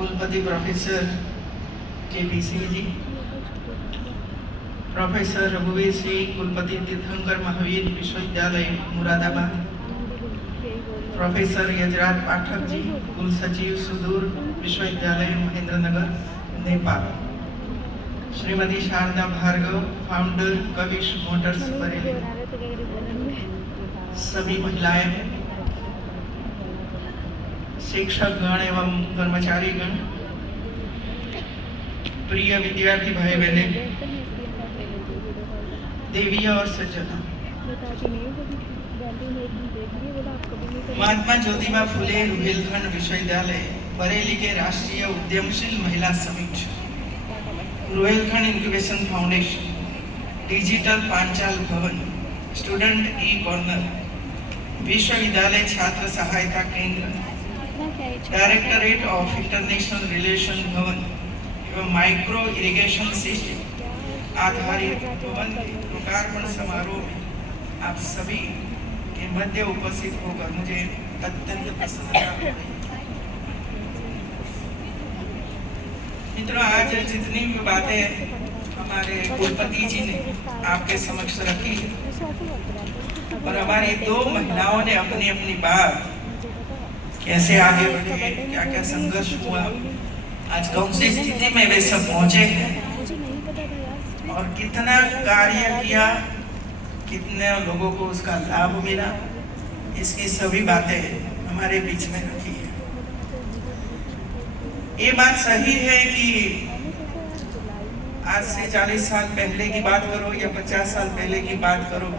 कुलपति professor KP. Singh ji, professor रघुवीर सिंह, कुलपति तीर्थंकर महावीर विश्वविद्यालय मुरादाबाद, प्रोफेसर यजराज पाठक जी, कुल सचिव सुदूर विश्वविद्यालय महेंद्रनगर नेपाल, श्रीमती शारदा भार्गव, फाउंडर कविश मोटर्स बरेली, सभी महिलाएं हैं, शिक्षक गण एवं कर्मचारी गण, प्रिय विद्यार्थी भाई बहने, देवी और सज्जनों, महात्मा ज्योतिबा फुले रुहेलखंड विश्वविद्यालय बरेली के राष्ट्रीय उद्यमशील महिला summit, Rohilkhand incubation foundation, digital Panchal भवन, स्टूडेंट ई कॉर्नर, विश्वविद्यालय छात्र सहायता केंद्र, डायरेक्टरेट ऑफ इंटरनेशनल रिलेशन भवन एवं माइक्रो इरिगेशन सिस्टम आधारित भवन के लोकार्पण समारोह में आप सभी के मध्य उपस्थित होकर मुझे अत्यंत प्रसन्नता हो रही है। मित्रों, आज जितनी भी बातें हमारे कुलपति जी ने आपके समक्ष रखी है और हमारी दो महिलाओं ने अपनी अपनी बात कैसे आगे बढ़े, क्या क्या संघर्ष हुआ, आज कौन सी स्थिति में वे सब पहुंचे हैं और कितना कार्य किया, कितने लोगों को उसका लाभ मिला, इसकी सभी बातें हमारे बीच में रखी है। ये बात सही है कि आज से 40 साल पहले की बात करो या 50 साल पहले की बात करो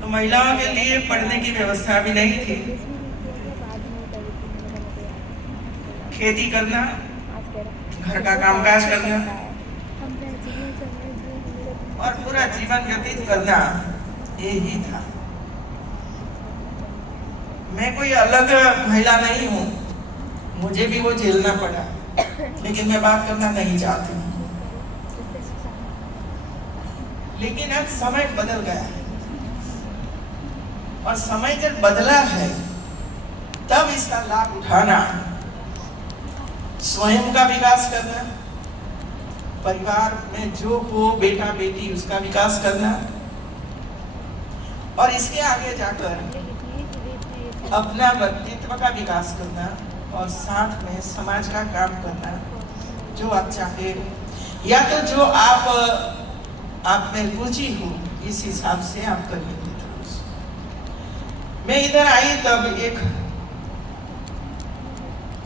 तो महिलाओं के लिए पढ़ने की व्यवस्था भी नहीं थी। खेती करना, घर का कामकाज करना और पूरा जीवन व्यतीत करना यही था। मैं कोई अलग महिला नहीं हूँ, मुझे भी वो झेलना पड़ा, लेकिन मैं बात करना नहीं चाहती हूँ। लेकिन अब समय बदल गया है और समय जब बदला है तब इसका लाभ उठाना, स्वयं का विकास करना, परिवार में जो हो बेटा बेटी उसका विकास करना और इसके आगे जाकर अपना व्यक्तित्व का विकास करना और साथ में समाज का काम करना, जो आप चाहे या तो जो आप में रुचि हो इस हिसाब से आप करिए। मैं इधर आई तब एक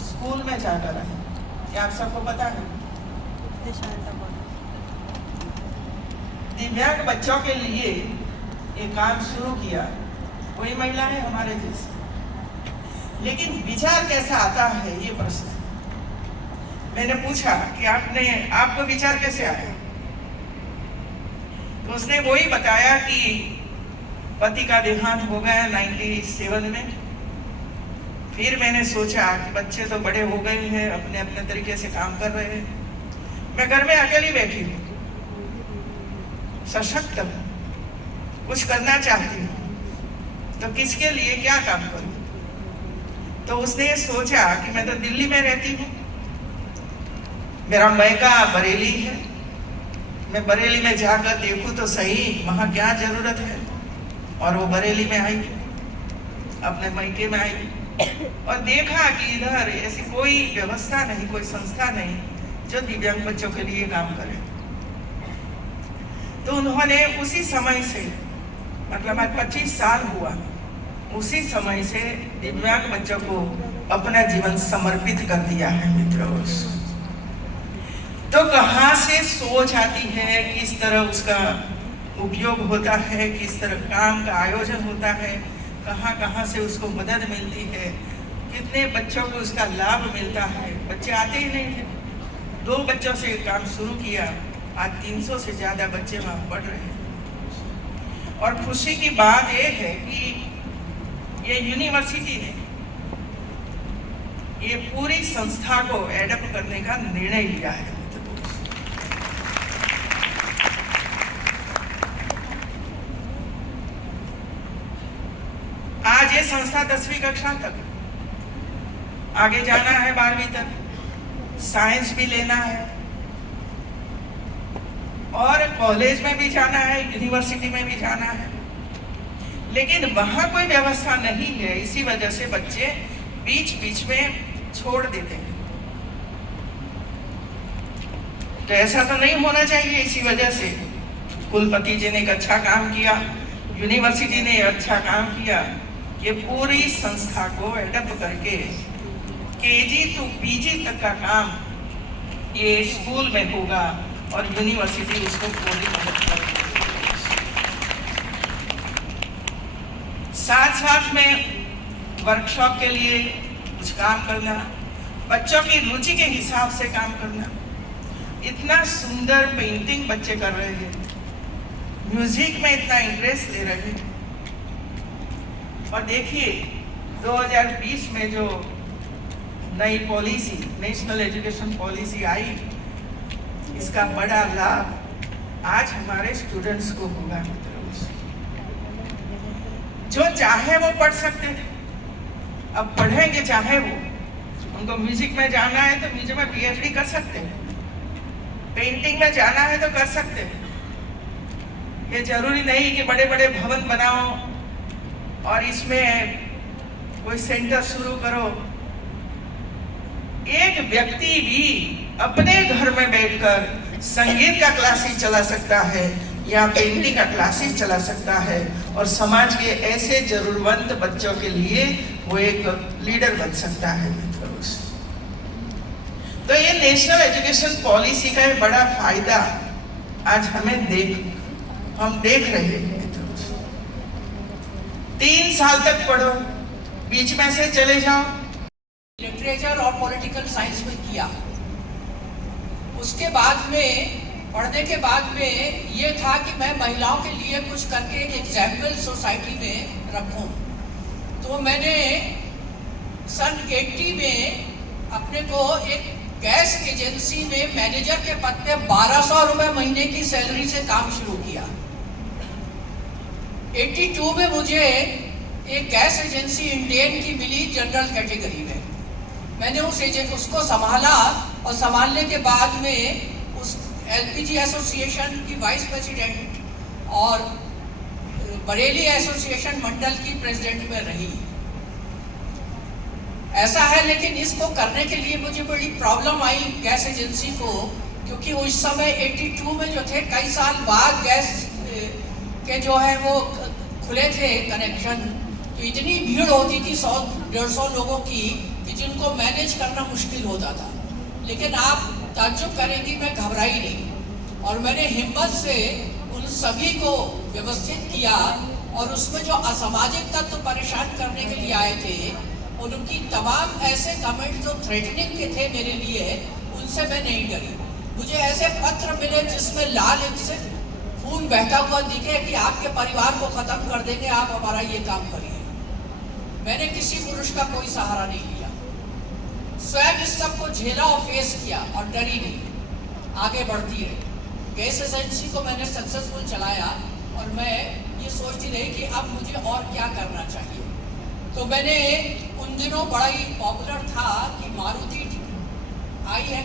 स्कूल में जाकर आई, क्या आप सबको पता है? दिव्यांग बच्चों के लिए एक काम शुरू किया, कोई महिला है हमारे जैसे, लेकिन विचार कैसा आता है ये प्रश्न मैंने पूछा कि आपको विचार कैसे आया? तो उसने वही बताया कि पति का देहांत हो गया 97 में। फिर मैंने सोचा कि बच्चे तो बड़े हो गए हैं, अपने अपने तरीके से काम कर रहे हैं, मैं घर में अकेली बैठी हूँ, सशक्त हूँ, कुछ करना चाहती हूँ, तो किसके लिए क्या काम करूँ? तो उसने सोचा कि मैं तो दिल्ली में रहती हूँ, मेरा मायका बरेली है, मैं बरेली में जाकर देखूँ तो सही वहाँ क्या जरूरत है। और वो बरेली में आई, अपने मायके में आई और देखा कि इधर ऐसी कोई व्यवस्था नहीं, कोई संस्था नहीं जो दिव्यांग बच्चों के लिए काम करे। तो उन्होंने उसी समय से, मतलब आज 25 साल हुआ, उसी समय से दिव्यांग बच्चों को अपना जीवन समर्पित कर दिया है। मित्रों, तो कहाँ से सोच आती है, किस तरह उसका उपयोग होता है, किस तरह काम का आयोजन होता है, कहाँ कहाँ से उसको मदद मिलती है, कितने बच्चों को उसका लाभ मिलता है। बच्चे आते ही नहीं थे, 2 बच्चों से काम शुरू किया, आज 300 से ज़्यादा बच्चे वहाँ पढ़ रहे हैं। और खुशी की बात ये है कि ये यूनिवर्सिटी ने ये पूरी संस्था को एडप्ट करने का निर्णय लिया है। आज ये संस्था 10वीं कक्षा तक आगे जाना है 12वीं तक, साइंस भी लेना है और कॉलेज में भी जाना है, यूनिवर्सिटी में भी जाना है, लेकिन वहां कोई व्यवस्था नहीं है। इसी वजह से बच्चे बीच बीच में छोड़ देते हैं। तो ऐसा तो नहीं होना चाहिए। इसी वजह से कुलपति जी ने एक अच्छा काम किया, यूनिवर्सिटी ने अच्छा काम किया, ये पूरी संस्था को एडप्ट करके केजी टू पीजी तक का काम ये स्कूल में होगा और यूनिवर्सिटी उसको पूरी मदद करेगी। साथ साथ में वर्कशॉप के लिए कुछ काम करना, बच्चों की रुचि के हिसाब से काम करना। इतना सुंदर पेंटिंग बच्चे कर रहे हैं, म्यूजिक में इतना इंटरेस्ट ले रहे हैं। और देखिए 2020 में जो नई पॉलिसी, नेशनल एजुकेशन पॉलिसी आई, इसका बड़ा लाभ आज हमारे स्टूडेंट्स को होगा। जो चाहे वो पढ़ सकते थे, अब पढ़ेंगे चाहे वो। उनको म्यूजिक में जाना है तो म्यूजिक में पीएचडी कर सकते हैं, पेंटिंग में जाना है तो कर सकते हैं। ये जरूरी नहीं कि बड़े बड़े भवन बनाओ और इसमें कोई सेंटर शुरू करो। एक व्यक्ति भी अपने घर में बैठकर संगीत का क्लासेस चला सकता है या पेंटिंग का क्लासेस चला सकता है और समाज के ऐसे जरूरतमंद बच्चों के लिए वो एक लीडर बन सकता है। तो ये नेशनल एजुकेशन पॉलिसी का एक बड़ा फायदा आज हम देख रहे हैं। 3 साल तक पढ़ो, बीच में से चले जाओ। लिटरेचर और पॉलिटिकल साइंस में किया, उसके बाद में पढ़ने के बाद में ये था कि मैं महिलाओं के लिए कुछ करके एक एग्जाम्पल सोसाइटी में रखूं। तो मैंने सन 80 में अपने को एक गैस एजेंसी में मैनेजर के पद पे 1200 रुपए महीने की सैलरी से काम शुरू किया। 82 में मुझे एक गैस एजेंसी इंडियन की मिली जनरल कैटेगरी में। मैंने उसको संभाला और संभालने के बाद में उस एलपीजी एसोसिएशन की वाइस प्रेसिडेंट और बरेली एसोसिएशन मंडल की प्रेसिडेंट में रही। ऐसा है, लेकिन इसको करने के लिए मुझे बड़ी प्रॉब्लम आई गैस एजेंसी को, क्योंकि उस समय 82 में जो थे, कई साल बाद गैस के जो है वो खुले थे कनेक्शन, तो इतनी भीड़ होती थी 100-150 लोगों की कि जिनको मैनेज करना मुश्किल होता था। लेकिन आप ताज्जुब करेंगी, मैं घबराई नहीं और मैंने हिम्मत से उन सभी को व्यवस्थित किया और उसमें जो असामाजिक तत्व परेशान करने के लिए आए थे उनकी तमाम ऐसे कमेंट जो थ्रेटनिंग के थे मेरे लिए, उनसे मैं नहीं डरी। मुझे ऐसे पत्र मिले जिसमें लाल इंक से खून बहता हुआ दिखे कि आपके परिवार को खत्म कर देंगे, आप हमारा ये काम करिए। मैंने किसी पुरुष का कोई सहारा नहीं लिया, स्वयं इस सब को झेला और फेस किया और डरी नहीं, आगे बढ़ती रही। गैस एजेंसी को मैंने सक्सेसफुल चलाया और मैं ये सोचती रही कि अब मुझे और क्या करना चाहिए। तो मैंने उन दिनों बड़ा ही पॉपुलर था कि मारुति आई है